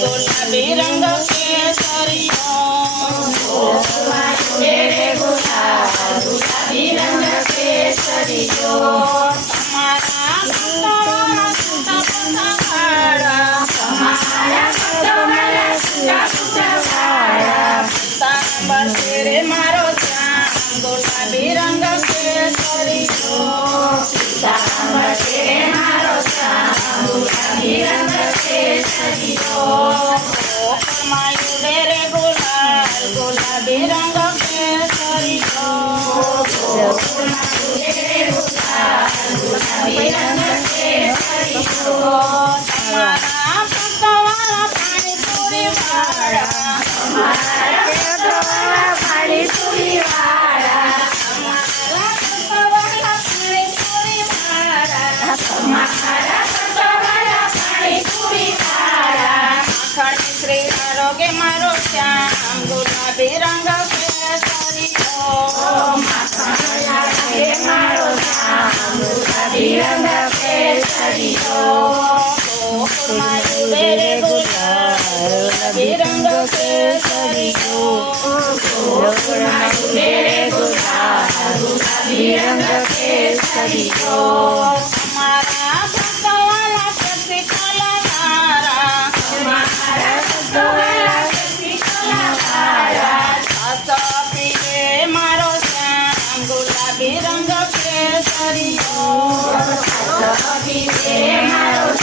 गुलाबी रंग केसरियो गुलाबी रंग केसरियो हमारा तेरे मारो श्याम गुलाबी रंग केसरियो तेरे मारो श्याम गुलाबी रंग केसरियो मायू तेरे गुलाबी रंग केसरियो गुलाबी रंग केसरियो हमारा पकवाना पानी पूरी वाला हमारा पकवाना पानी पूरी वाला हमारा पकवाना पानी पूरी वाला हमारा पकवाना पानी पूरी वाला खड़ी श्री आरोग्य मारो श्याम गुलाबी रंग केसरियो मारो श्याम गुलाबी रंग केसरियो तेरे गुलाबी रंग केसरियो तेरे गुलाबी रंग केसरियो